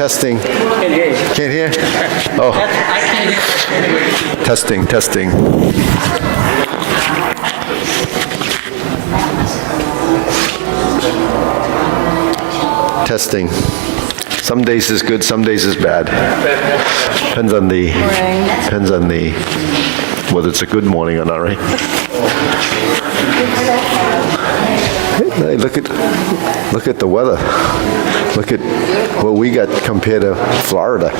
testing. Can't hear? Oh. Testing. Testing. Some days is good, some days is bad. Depends on whether it's a good morning or not, right? Hey, look at the weather. Look at what we got compared to Florida.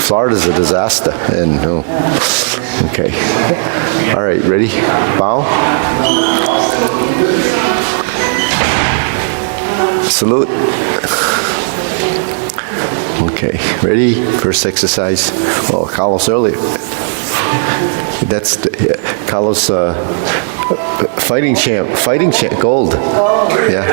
Florida's a disaster. And okay. All right, ready? Bow. Salute. Okay, ready? First exercise. Oh, Carlos earlier. That's Carlos, fighting champ, gold. Yeah.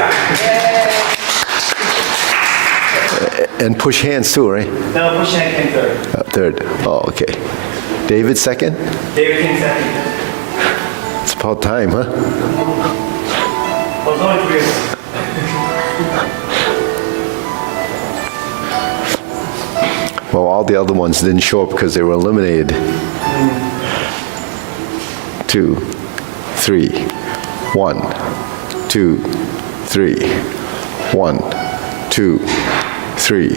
And push hands too, right? No, push hand came third. Third. Oh, okay. David second? David came second. It's about time, huh? Well, it's only 3 of us. Well, all the other ones didn't show up because they were eliminated. 2, 3, 1, 2, 3, 1, 2, 3,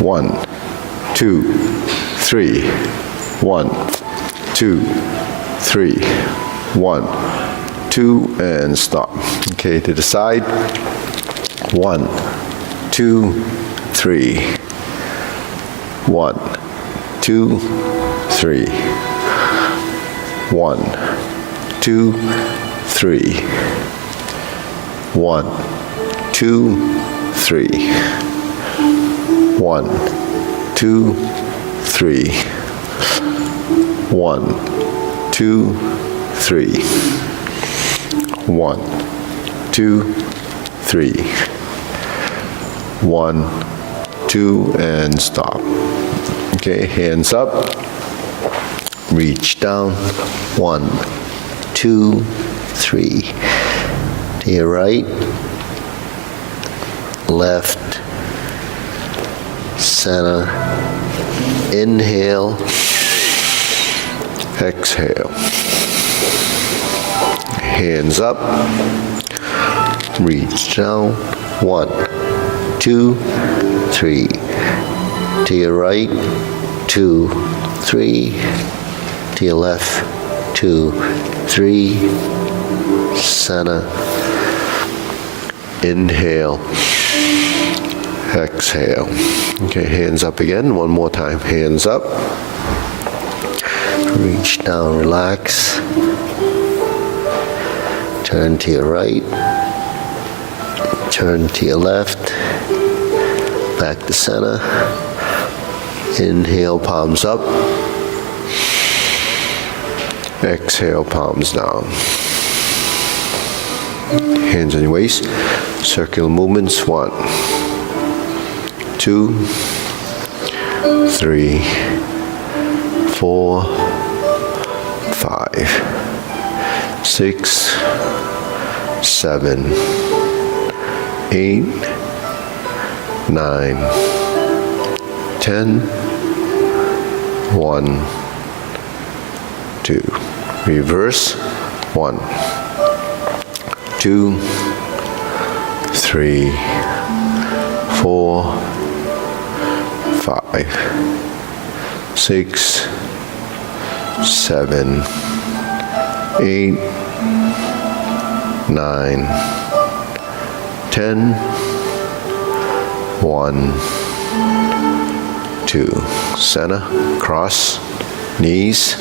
1, 2, 3, 1, 2, 3, 1, 2, and stop. Okay, to the side. 1, 2, 3. 1, 2, 3. 1, 2, 3. 1, 2, 3. 1, 2, 3. 1, 2, 3. 1, 2, 3. 1, 2, and stop. Okay, hands up. Reach down. 1, 2, 3. To your right, left, center. Inhale, exhale. Hands up. Reach down. 1, 2, 3. To your right, 2, 3. To your left, 2, 3. Center. Inhale. Exhale. Okay, hands up again. One more time. Hands up. Reach down, relax. Turn to your right. Turn to your left. Back to center. Inhale, palms up. Exhale, palms down. Hands on your waist. Circular movements. 1, 2, 3, 4, 5, 6, 7, 8, 9, 10, 1, 2. Reverse. 1, 2, 3, 4, 5, 6, 7, 8, 9, 10, 1, 2. Center, cross, knees,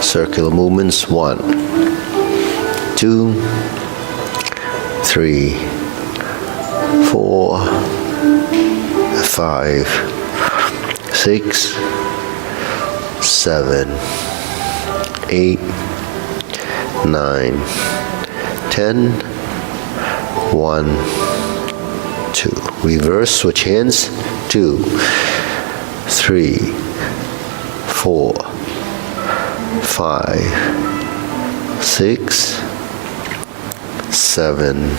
circular movements. 1, 2, 3, 4, 5, 6, 7, 8, 9, 10, 1, 2. Reverse, switch hands. 2, 3, 4, 5, 6, 7,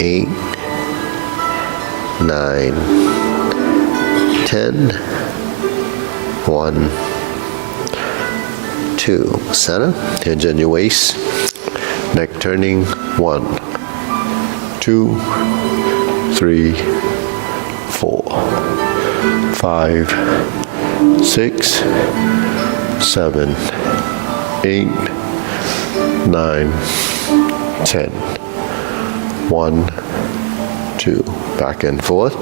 8, 9, 10. 1, 2. Center. Hands on your waist. Neck turning. 1, 2, 3, 4, 5, 6, 7, 8, 9, 10. 1, 2. Back and forth.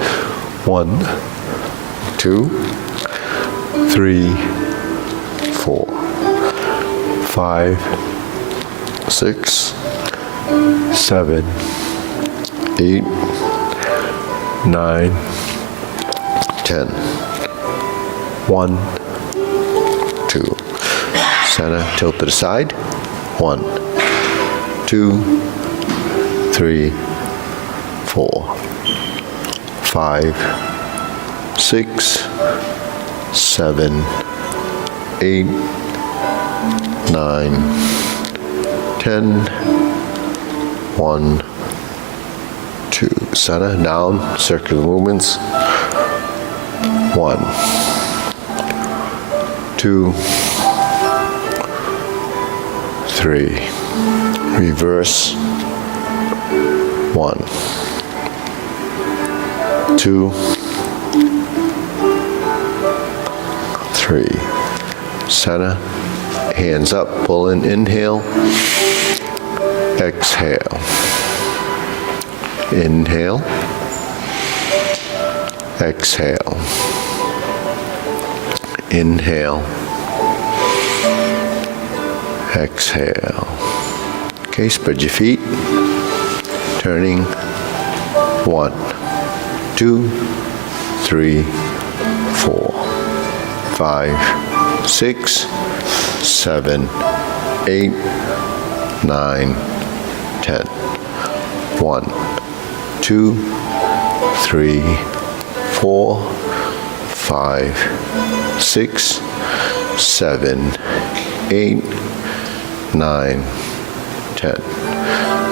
1, 2, 3, 4, 5, 6, 7, 8, 9, 10. 1, 2. Center, tilt to the side. 1, 2, 3, 4, 5, 6, 7, 8, 9, 10. 1, 2. Center, down, circular movements. 1, 2, 3. Reverse. 1, 2, 3. Center, hands up, pull in, inhale, exhale. Inhale, exhale. Inhale, exhale. Okay, spread your feet. Turning. 1, 2, 3, 4, 5, 6, 7, 8, 9, 10. 1, 2, 3, 4, 5, 6, 7, 8, 9, 10.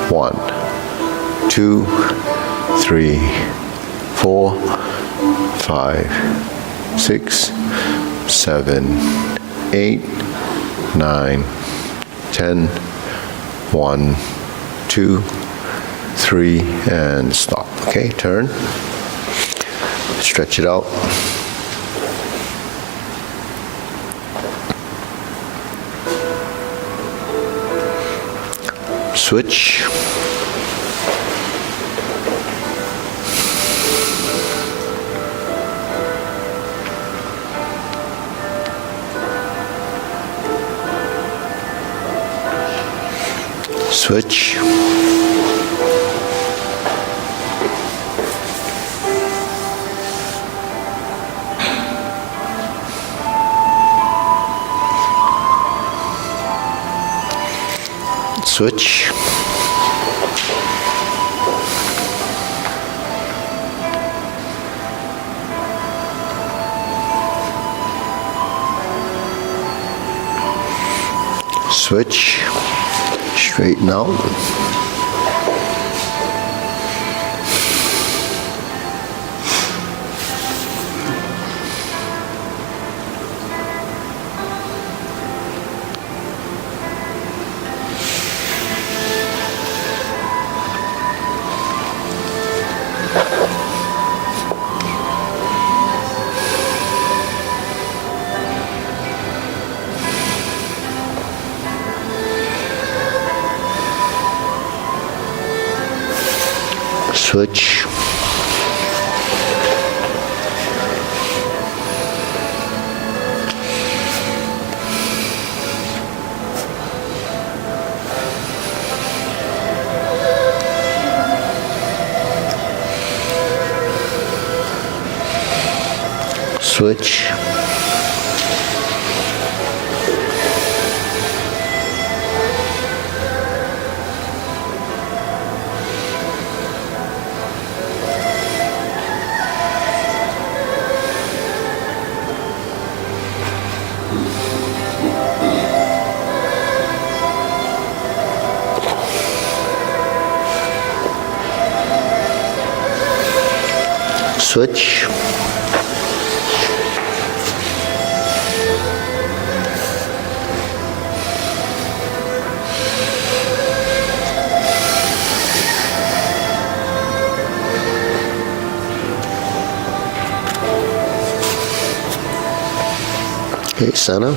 1, 2, 3, 4, 5, 6, 7, 8, 9, 10. 1, 2, 3, and stop. Okay, turn. Stretch it out. Switch. Switch. Switch. Switch. Straighten out. Switch. Switch. Switch. Okay, center.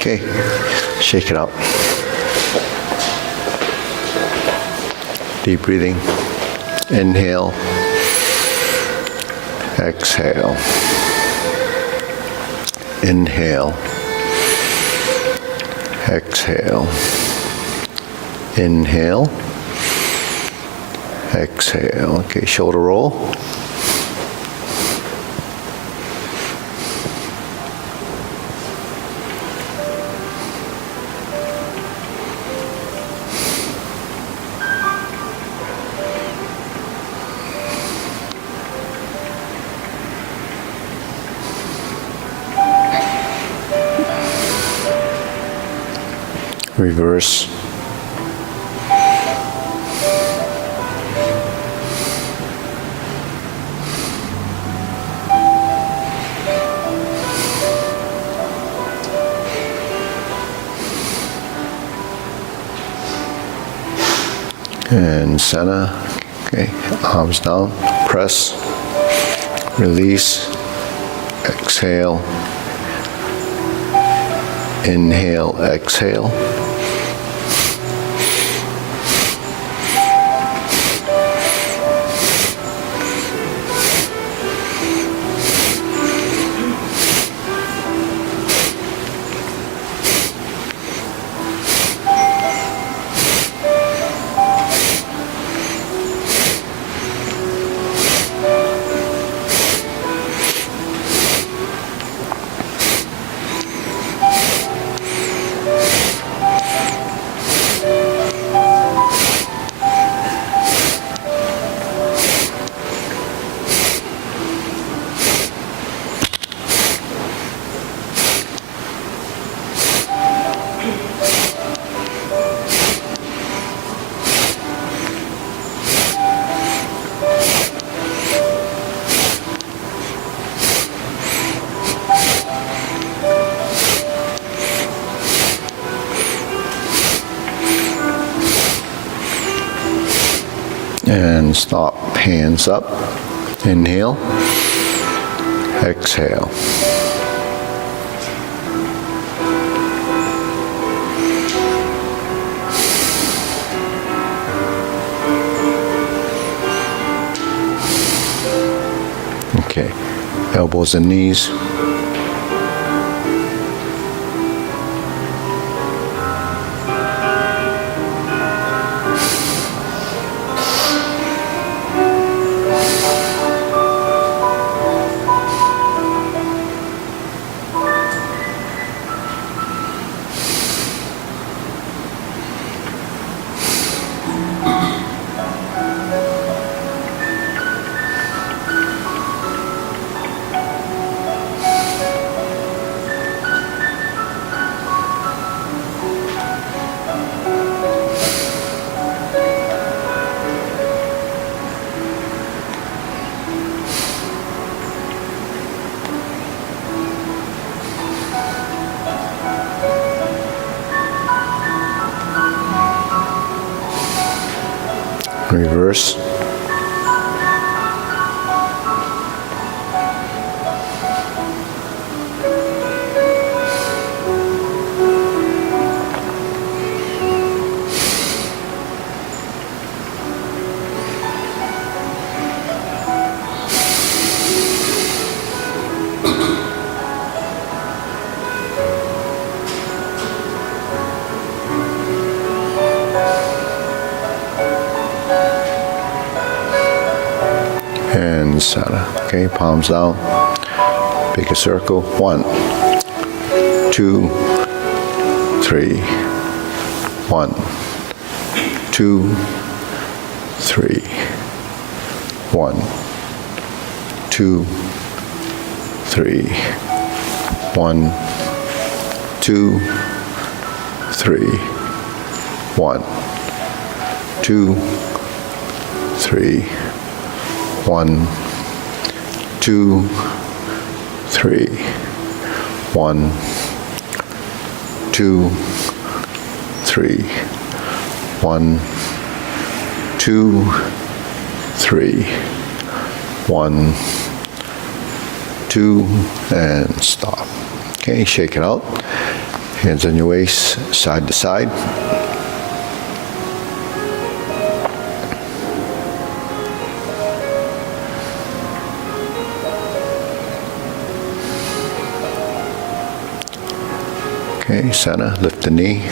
Okay, shake it out. Deep breathing. Inhale. Exhale. Inhale. Exhale. Inhale. Exhale. Okay, shoulder roll. Reverse. And center. Okay, arms down. Press. Release. Exhale. Inhale, exhale. And stop, hands up. Inhale, exhale. Okay, elbows and knees. Reverse. And center. Okay, palms down. Pick a circle. 1, 2, 3. 1, 2, 3. 1, 2, 3. 1, 2, 3. 1, 2, 3. 1, 2, 3. 1, 2, 3. 1, 2, 3. 1, 2, and stop. Okay, shake it out. Hands on your waist, side to side. Okay, center, lift the knee.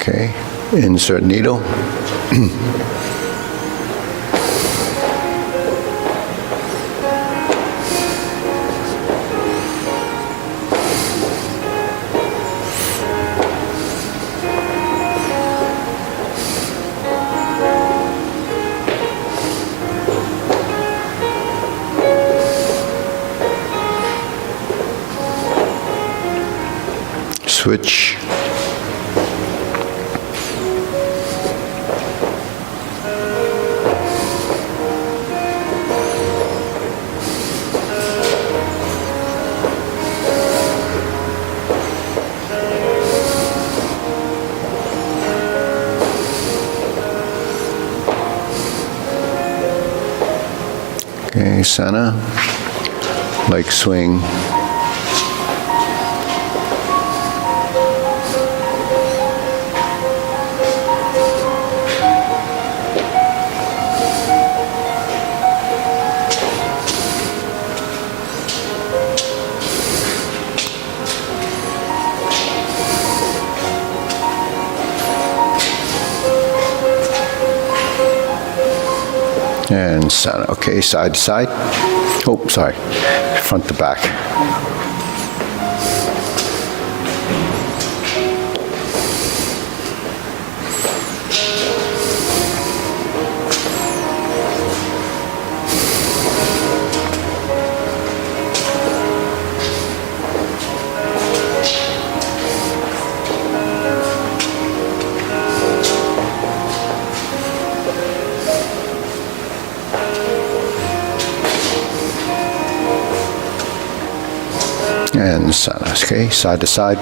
Okay, insert needle. Switch. Okay, center, leg swing. And center. Okay, side to side. Oh, sorry. Front to back. and sana. Okay, side to side.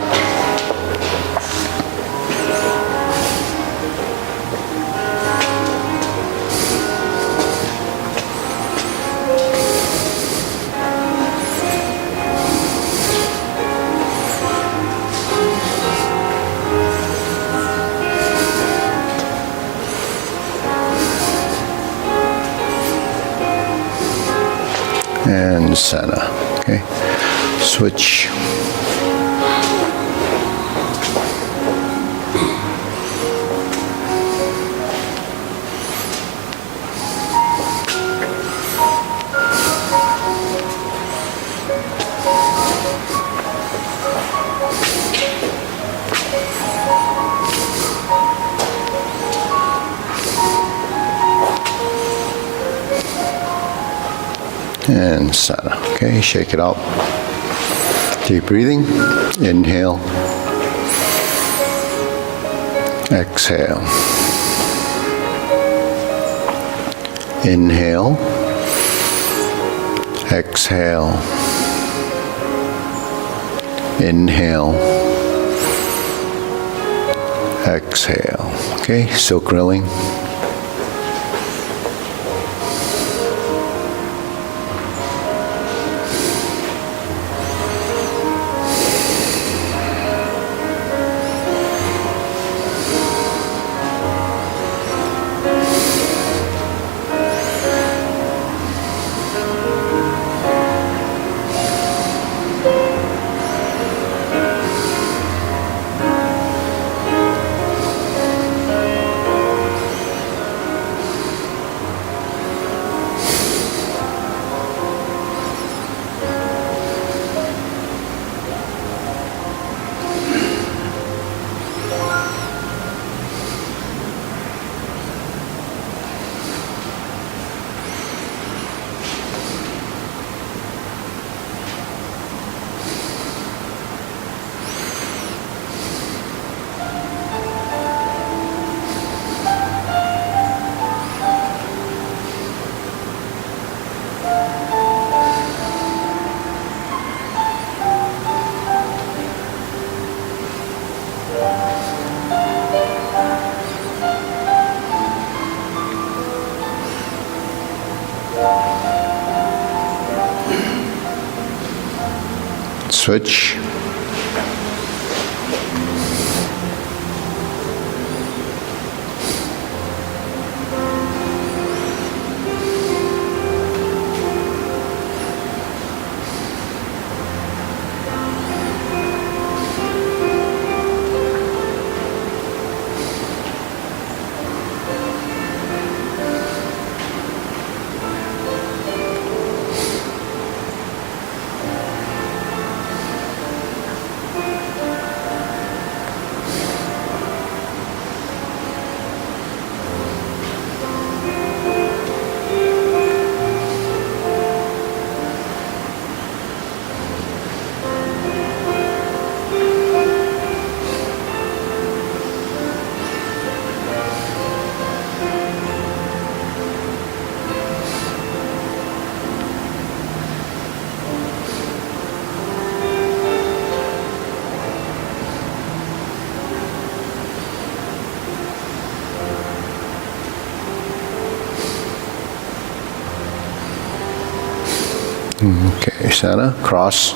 And sana. Okay, switch. And sana. Okay, shake it out. Deep breathing. Inhale. Exhale. Inhale. Exhale. Inhale. Exhale. Okay, still grilling. Switch. Okay, sana, cross.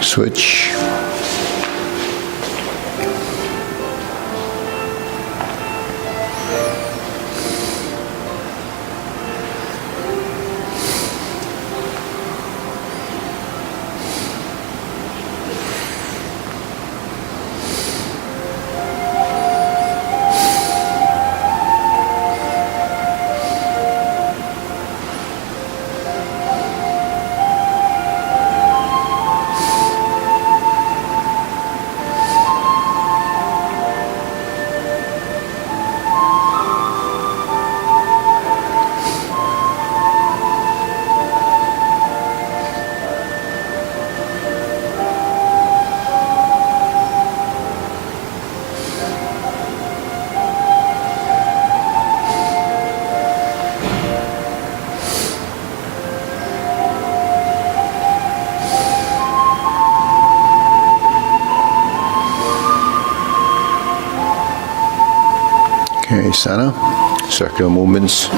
Switch. Okay, center, circular movements.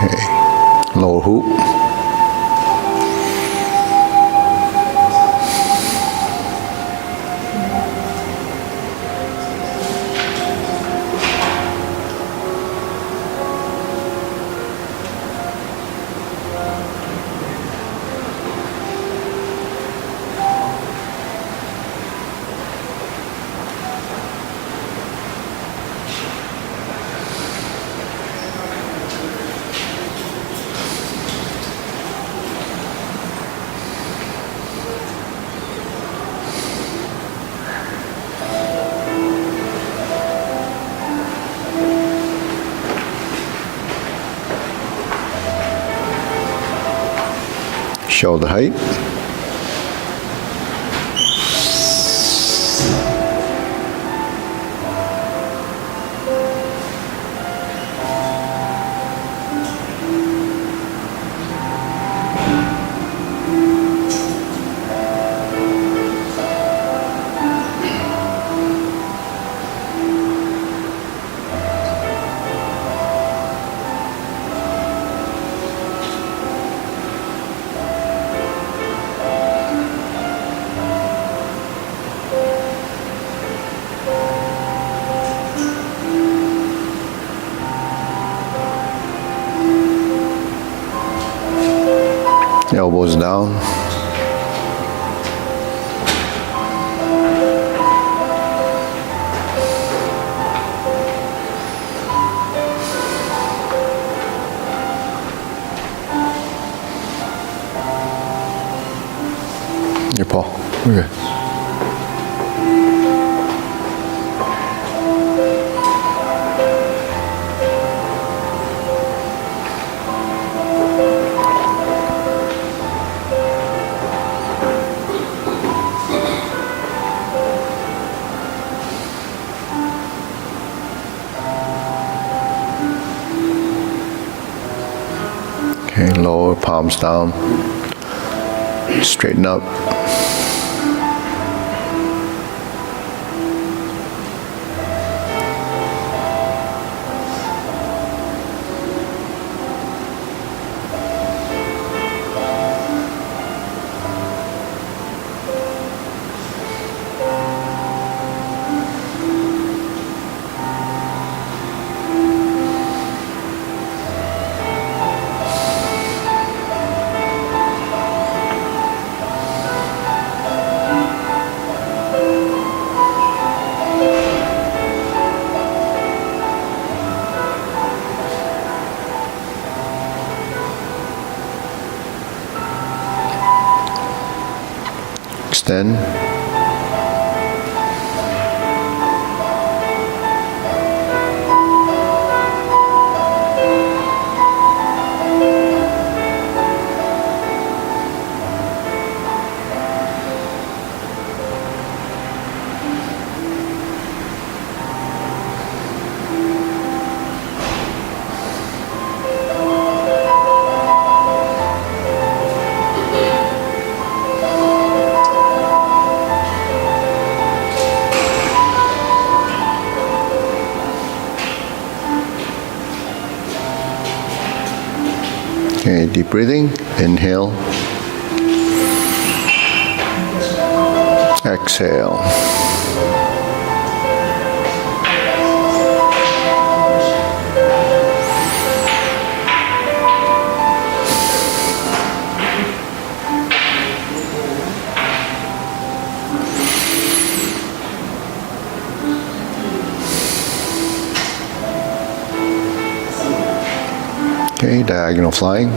Okay, lower hoop. Shoulder height. Elbows down. Here, Paul. Okay. Okay, lower palms down. Straighten up. Extend. deep breathing. Inhale. Exhale. Okay, diagonal flying.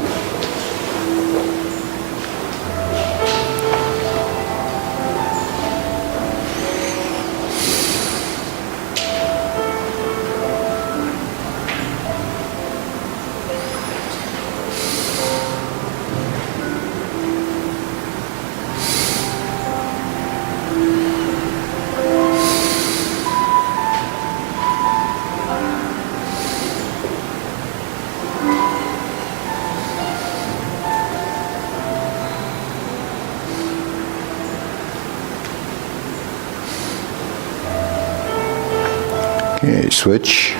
Okay, switch.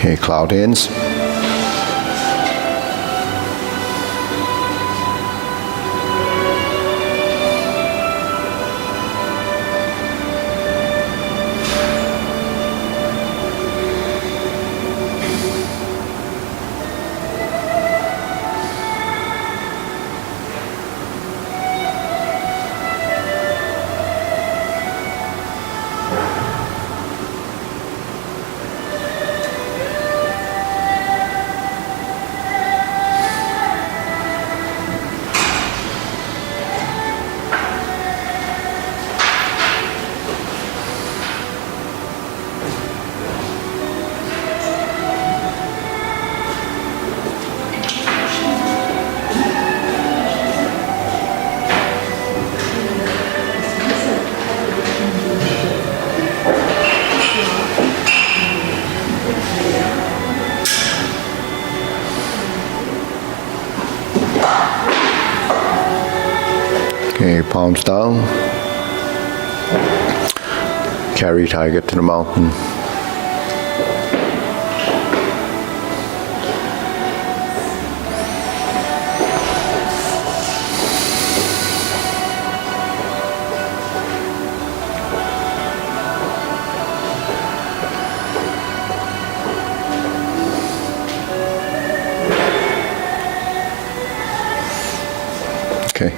Okay, cloud hands. Okay, palms down. Carry tiger to the mountain. Okay.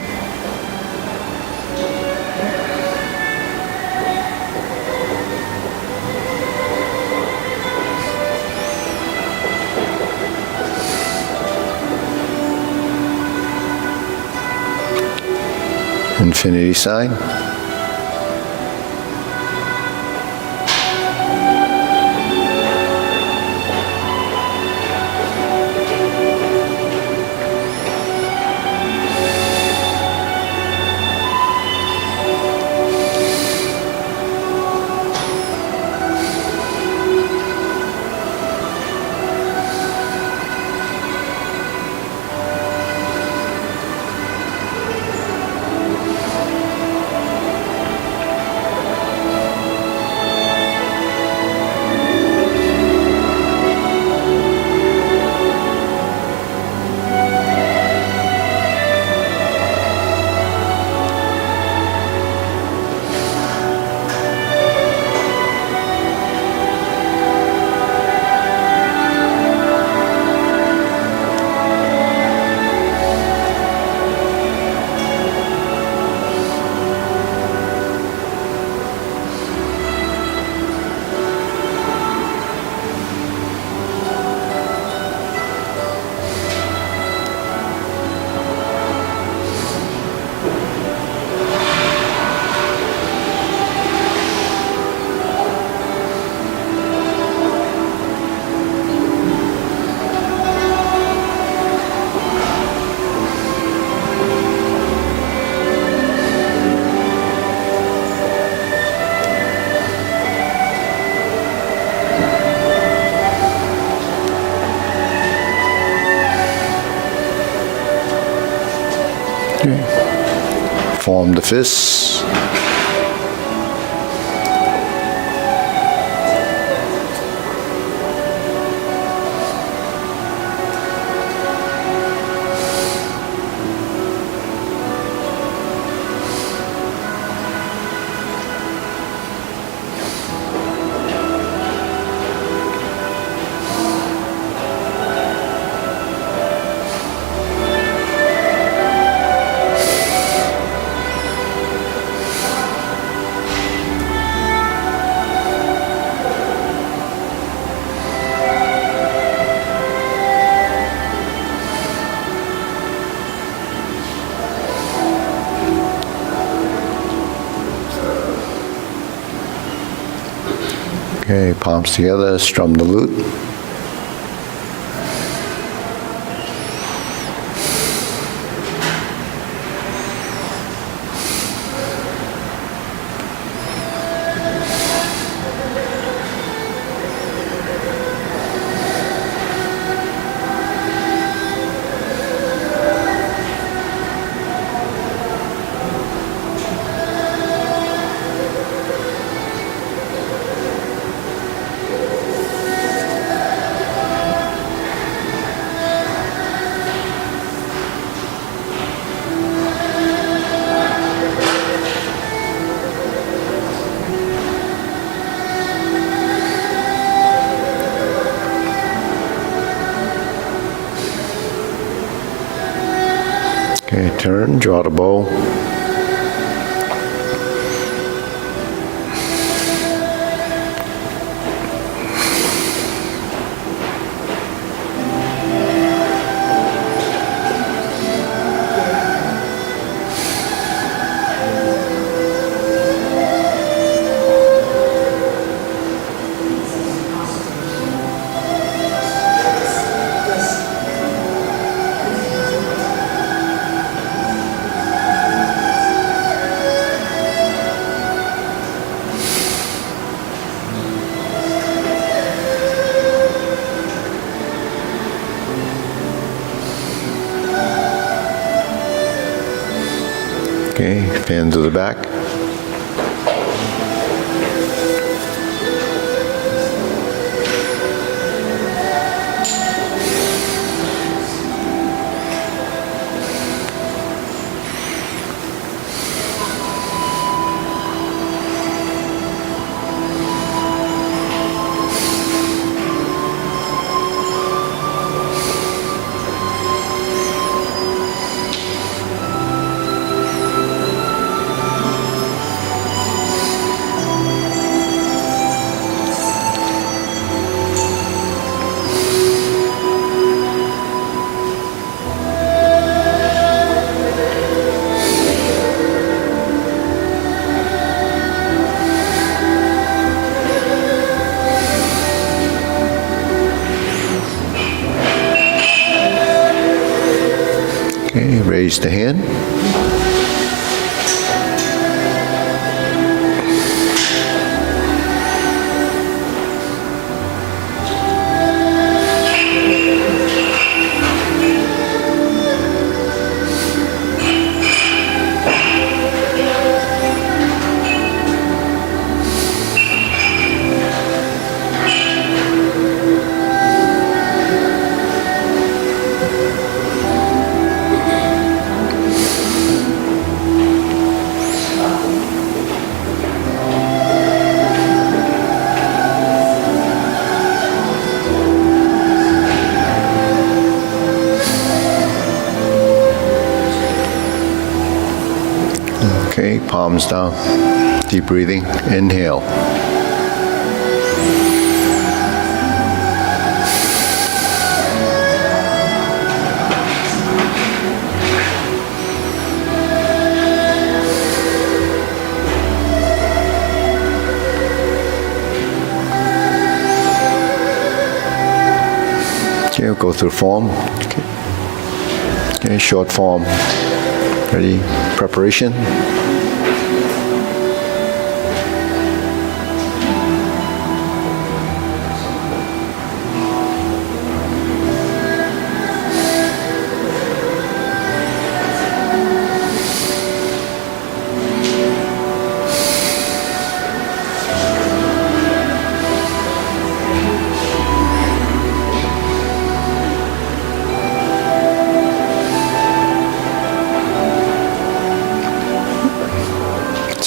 Infinity sign. palm to fist. Okay, palms together, strum the lute. Okay, turn, draw the bow. Okay, fan to the back. Okay, raise the hand. Okay, palms down. Deep breathing. Inhale. Okay, we'll go through form. Okay, short form. Ready? Preparation.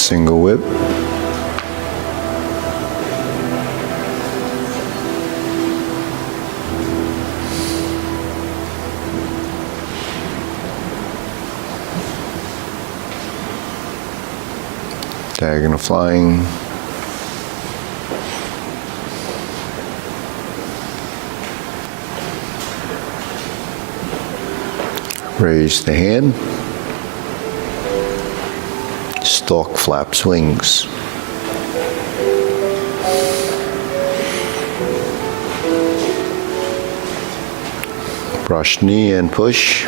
Single whip. Diagonal flying. Raise the hand. Stalk flaps wings. Brush knee and push.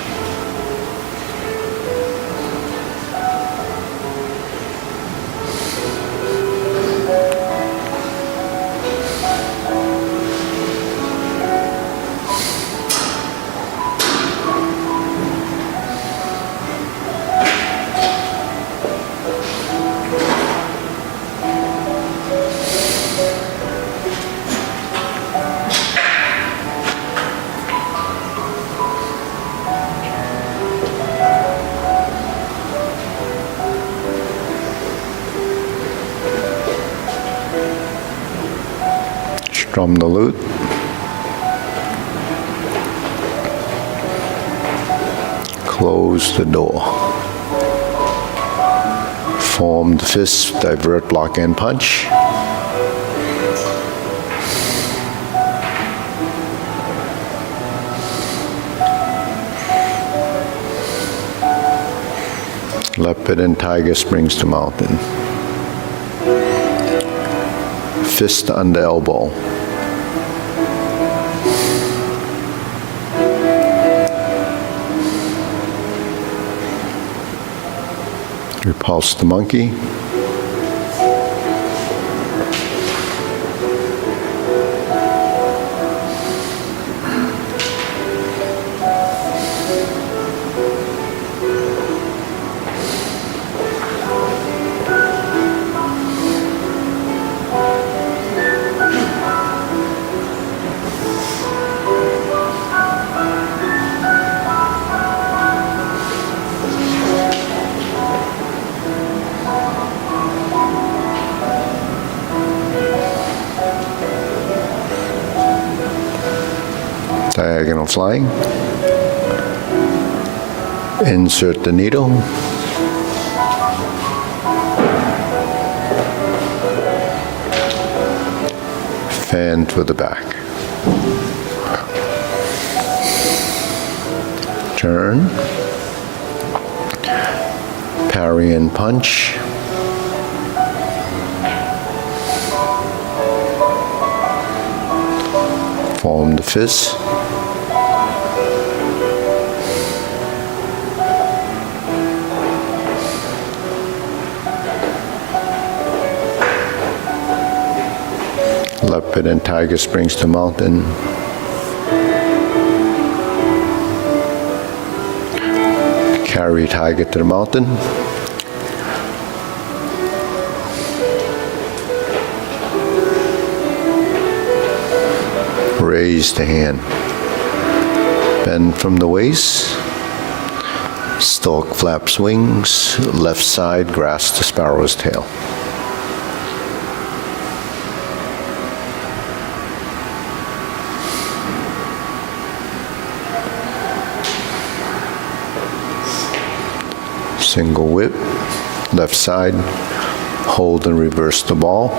Strum the lute. Close the door. Form the fist, divert, block, and punch. Leopard and tiger springs to mountain. Fist under elbow. Repulse the monkey. Diagonal flying. Insert the needle. Fan to the back. Turn. Parry and punch. Form the fist. Leopard and tiger springs to mountain. Carry tiger to the mountain. Raise the hand. Bend from the waist. Stalk flaps wings. Left side grasp the sparrow's tail. Single whip, left side, hold and reverse the ball.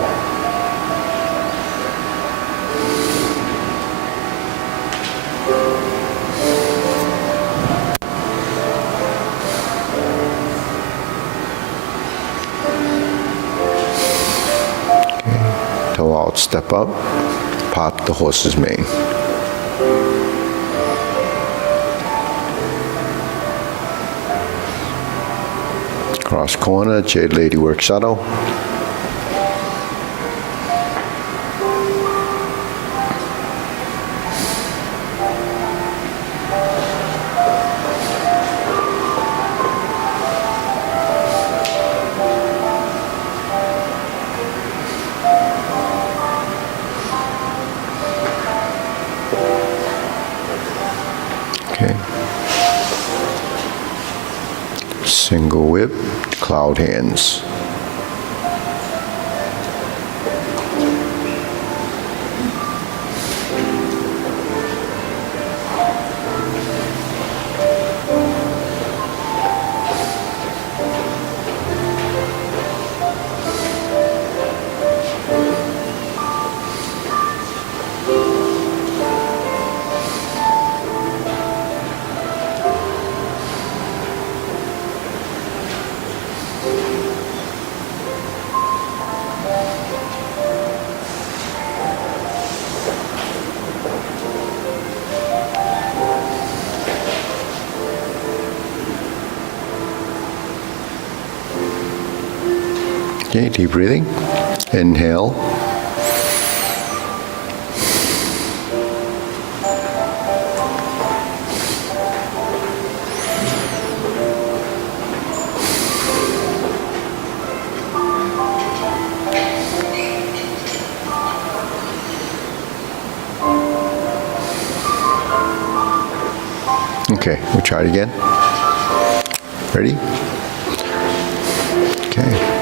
Okay. Toe out, step up, pot the horse's mane. Cross corner, Jade Lady work shadow. Okay. Single whip, cloud hands. Okay, deep breathing. Inhale. Okay, we'll try it again. Ready? Okay.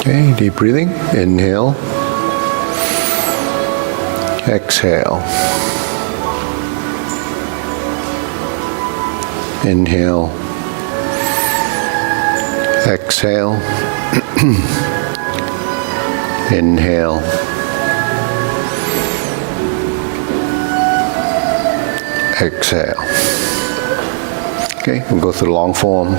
Okay, deep breathing. Inhale. Exhale. Inhale. Exhale. Inhale. Exhale. Okay, we'll go through the long form.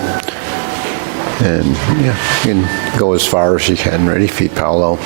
And yeah, you can go as far as you can. Ready? Feet parallel.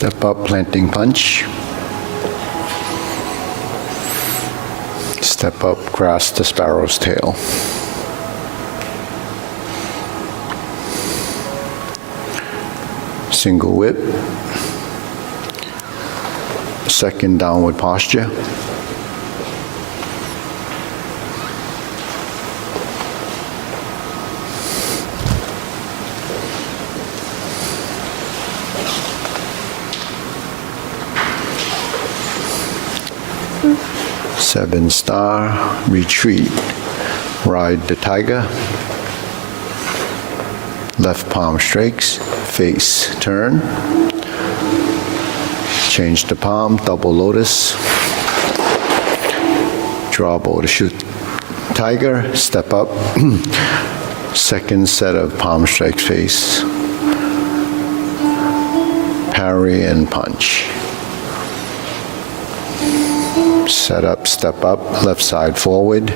Step up, planting punch. Step up, grasp the sparrow's tail. Single whip. Second downward posture. Seven star, retreat. Ride the tiger. Left palm strakes, face turn. Change the palm, double lotus. Draw bow to shoot tiger, step up. Second set of palm strikes, face. Parry and punch. Set up, step up, left side forward.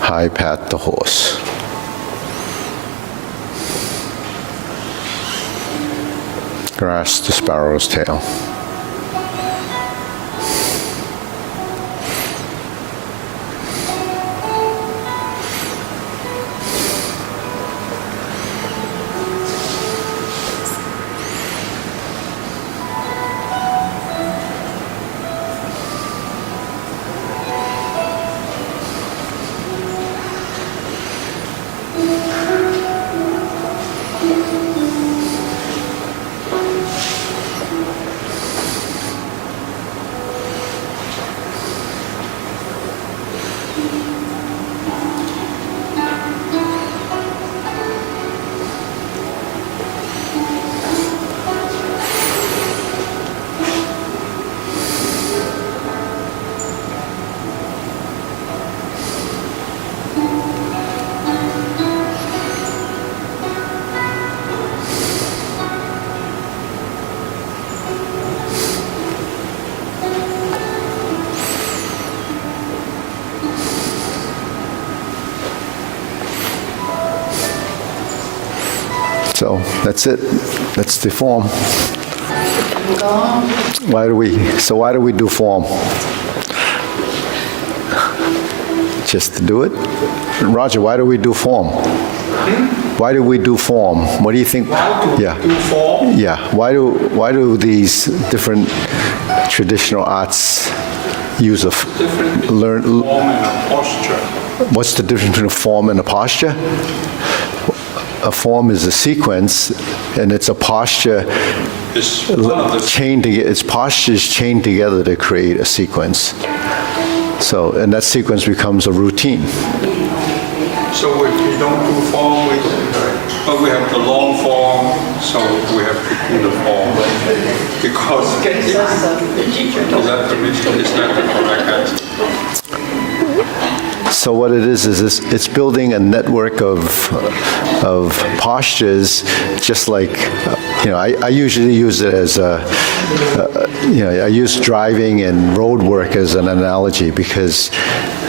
High pat the horse. Grasp the sparrow's tail. So that's it. That's the form. Why do we do form? Just to do it? Roger, why do we do form? Why do we do form? What do you think? Yeah. Do form? Yeah. Why do these different traditional arts use Different form and a posture. What's the difference between a form and a posture? A form is a sequence, and it's a posture It's one of the chained together. Its posture is chained together to create a sequence. So, and that sequence becomes a routine. So if we don't do form, but we have the long form, so we have to do the form. Because is that the correct answer? So what it is it's building a network of postures, just like, I usually use it as I use driving and road work as an analogy because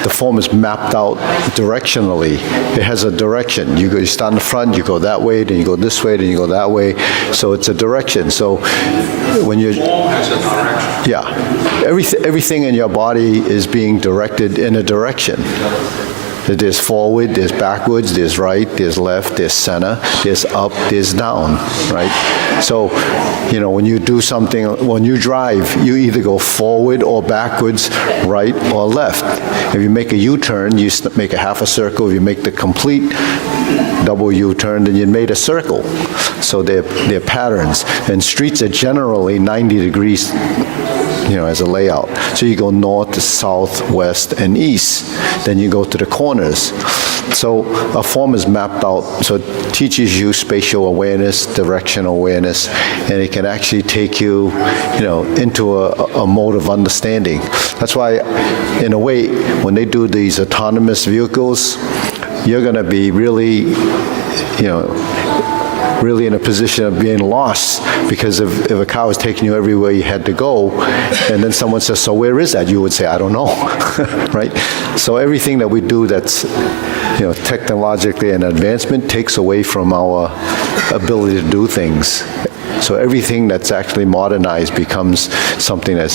the form is mapped out directionally. It has a direction. You start in the front, you go that way, then you go this way, then you go that way. So it's a direction. So when you Form has a direction. yeah, everything in your body is being directed in a direction. There's forward, there's backwards, there's right, there's left, there's center, there's up, there's down, right? So, when you do something, when you drive, you either go forward or backwards, right or left. If you make a U-turn, you make a half a circle. If you make the complete double U-turn, then you made a circle. So they're patterns. And streets are generally 90 degrees as a layout. So you go north, south, west, and east. Then you go to the corners. So a form is mapped out. So it teaches you spatial awareness, directional awareness, and it can actually take you, into a mode of understanding. That's why, in a way, when they do these autonomous vehicles, you're going to be really, really in a position of being lost, because if a car was taking you everywhere you had to go, and then someone says, so where is that? You would say, I don't know, right? So everything that we do that's, technologically an advancement takes away from our ability to do things. So everything that's actually modernized becomes something that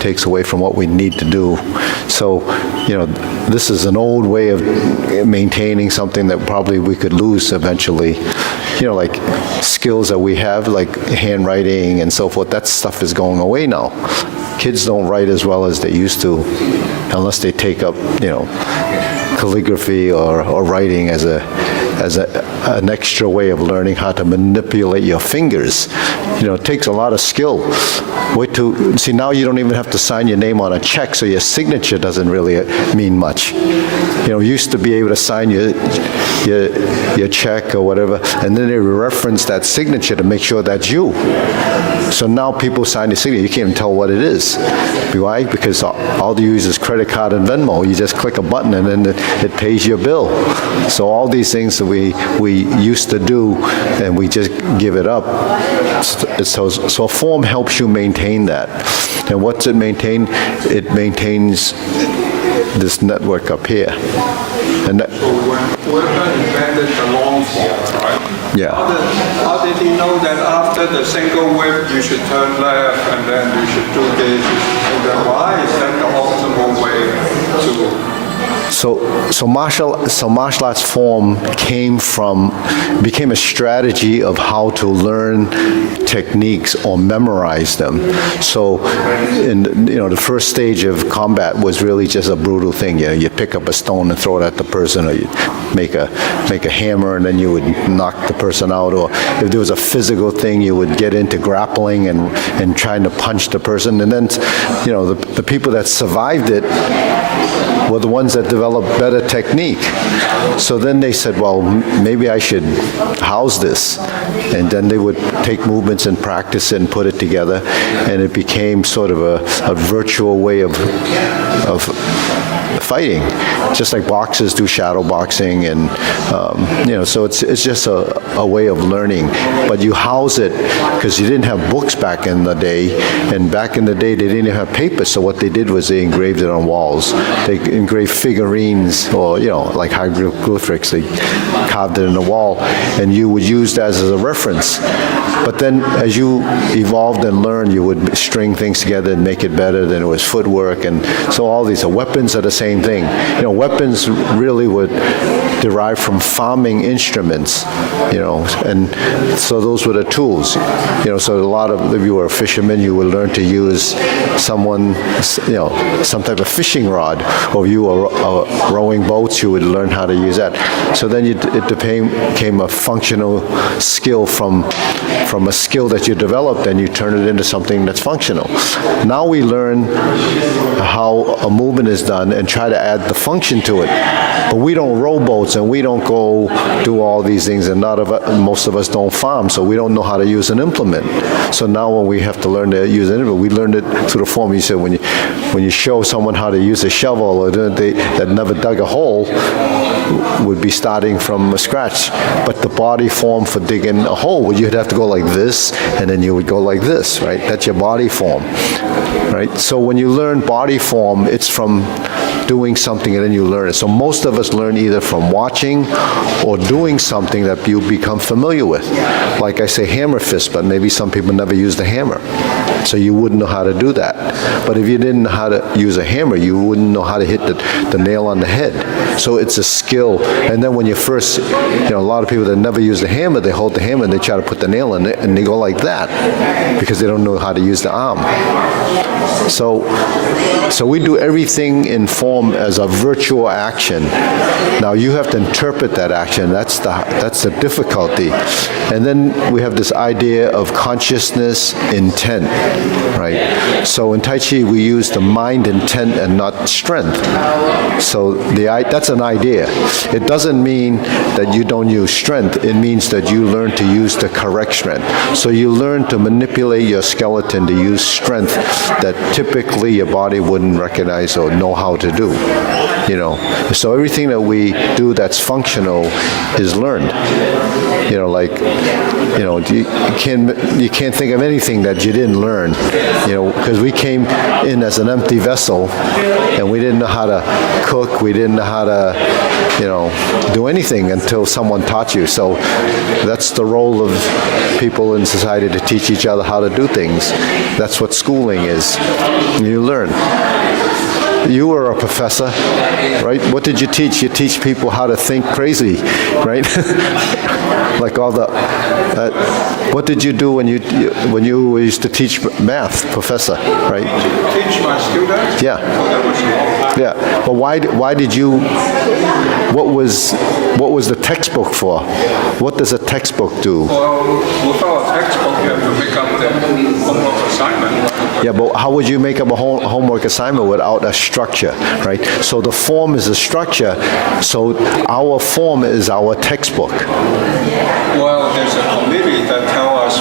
takes away from what we need to do. So, this is an old way of maintaining something that probably we could lose eventually. Like skills that we have, like handwriting and so forth, that stuff is going away now. Kids don't write as well as they used to unless they take up, calligraphy or writing as an extra way of learning how to manipulate your fingers. It takes a lot of skill. See, now you don't even have to sign your name on a check, so your signature doesn't really mean much. You used to be able to sign your check or whatever, and then they reference that signature to make sure that's you. So now people sign the signature, you can't even tell what it is. Why? Because all you use is credit card and Venmo. You just click a button and then it pays your bill. So all these things that we used to do, and we just give it up. So a form helps you maintain that. And what's it maintain? It maintains this network up here. And that, So when whoever invented the long form, right? Yeah. How did he know that after the single whip you should turn left and then you should do this? And then why is that the optimal way to? So martial arts form became a strategy of how to learn techniques or memorize them. So, the first stage of combat was really just a brutal thing. You pick up a stone and throw it at the person, or you make a hammer and then you would knock the person out. Or if there was a physical thing, you would get into grappling and trying to punch the person. And then, the people that survived it were the ones that developed better technique. So then they said, well, maybe I should house this. And then they would take movements and practice it and put it together. And it became sort of a virtual way of fighting, just like boxers do shadow boxing, and so it's just a way of learning. But you house it because you didn't have books back in the day, and back in the day they didn't have paper. So what they did was they engraved it on walls. They engraved figurines, or like hieroglyphics. They carved it in the wall, and you would use that as a reference. But then as you evolved and learned, you would string things together and make it better. Then it was footwork, and so all these weapons are the same thing. Weapons really would derive from farming instruments, and so those were the tools. So a lot of, if you were a fisherman, you would learn to use some type of fishing rod, or if you were rowing boats, you would learn how to use that. So then it became a functional skill from a skill that you developed, and you turn it into something that's functional. Now we learn how a movement is done and try to add the function to it. But we don't row boats, and we don't go do all these things, and most of us don't farm, so we don't know how to use an implement. So now when we have to learn to use an implement, we learned it through the form. You said when you show someone how to use a shovel, or that never dug a hole, would be starting from scratch. But the body form for digging a hole, you'd have to go like this, and then you would go like this, right? That's your body form, right? So when you learn body form, it's from doing something and then you learn it. So most of us learn either from watching or doing something that you become familiar with. Like I say, hammer fist, but maybe some people never used a hammer. So you wouldn't know how to do that. But if you didn't know how to use a hammer, you wouldn't know how to hit the nail on the head. So it's a skill. And then when you first, a lot of people that never use the hammer, they hold the hammer and they try to put the nail in it, and they go like that because they don't know how to use the arm. So we do everything in form as a virtual action. Now you have to interpret that action. That's the difficulty. And then we have this idea of consciousness, intent, right? So in Tai Chi we use the mind, intent, and not strength. So that's an idea. It doesn't mean that you don't use strength. It means that you learn to use the correct strength. So you learn to manipulate your skeleton to use strength that typically your body wouldn't recognize or know how to do. So everything that we do that's functional is learned. You can't think of anything that you didn't learn, because we came in as an empty vessel, and we didn't know how to cook, we didn't know how to do anything until someone taught you. So that's the role of people in society, to teach each other how to do things. That's what schooling is. You learn. You were a professor, right? What did you teach? You teach people how to think crazy, right? Like all the. What did you do when you used to teach math, professor, right? Teach my students? Yeah. That was a long time. Yeah. But why did you? What was the textbook for? What does a textbook do? Well, without a textbook, you have to make up the homework assignment. Yeah, but how would you make up a homework assignment without a structure, right? So the form is a structure, so our form is our textbook. Well, there's a committee that tell us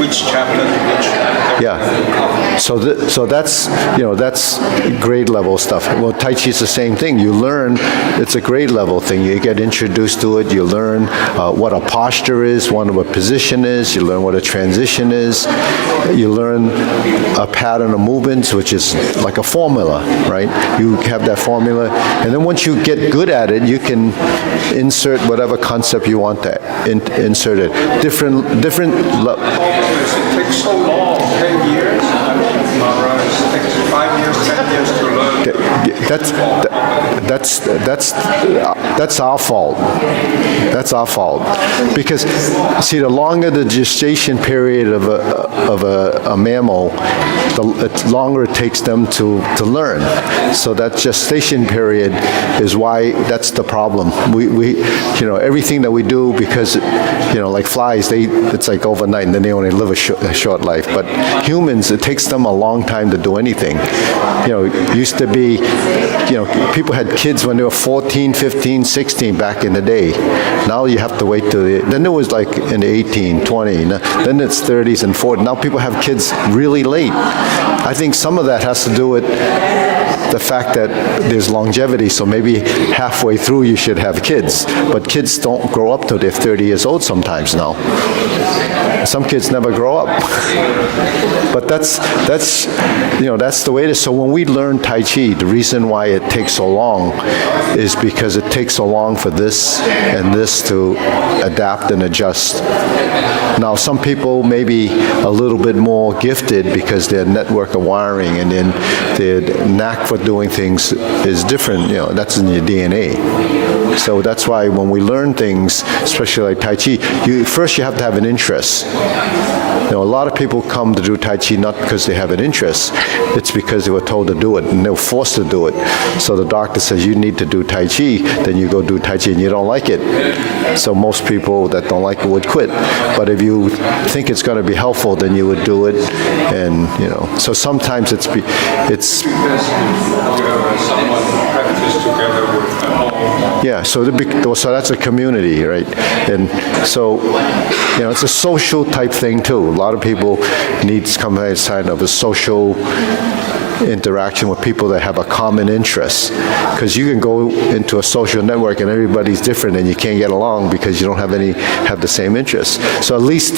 which chapter to which chapter. Yeah. So that's grade level stuff. Well, Tai Chi is the same thing. You learn, it's a grade level thing. You get introduced to it. You learn what a posture is, what a position is. You learn what a transition is. You learn a pattern of movements, which is like a formula, right? You have that formula, and then once you get good at it, you can insert whatever concept you want to insert it. Different. It takes so long, 10 years, or it takes 5 years, 10 years to learn. That's our fault. That's our fault. Because, see, the longer the gestation period of a mammal, the longer it takes them to learn. So that gestation period is why that's the problem. We everything that we do, because, like flies, it's like overnight and then they only live a short life. But humans, it takes them a long time to do anything. Used to be, people had kids when they were 14, 15, 16 back in the day. Now you have to wait till then it was like in the 18, 20, then it's 30s and 40s. Now people have kids really late. I think some of that has to do with the fact that there's longevity, so maybe halfway through you should have kids. But kids don't grow up till they're 30 years old sometimes now. Some kids never grow up. But that's the way it is. So when we learn Tai Chi, the reason why it takes so long is because it takes so long for this and this to adapt and adjust. Now, some people may be a little bit more gifted because their network of wiring and then their knack for doing things is different. That's in your DNA. So that's why when we learn things, especially like Tai Chi, first you have to have an interest. A lot of people come to do Tai Chi not because they have an interest. It's because they were told to do it and they were forced to do it. So the doctor says you need to do Tai Chi, then you go do Tai Chi and you don't like it. So most people that don't like it would quit. But if you think it's going to be helpful, then you would do it. And so sometimes it's Because someone practice together with them all. yeah. So that's a community, right? And so it's a social type thing too. A lot of people need some kind of a social interaction with people that have a common interest, because you can go into a social network and everybody's different and you can't get along because you don't have the same interests. So at least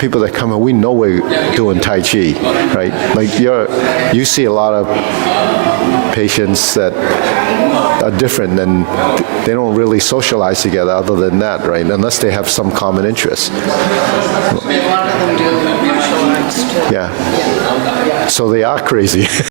people that come in, we know we're doing Tai Chi, right? Like you see a lot of patients that are different and they don't really socialize together other than that, right? Unless they have some common interest. A lot of them do martial arts too. Yeah. So they are crazy.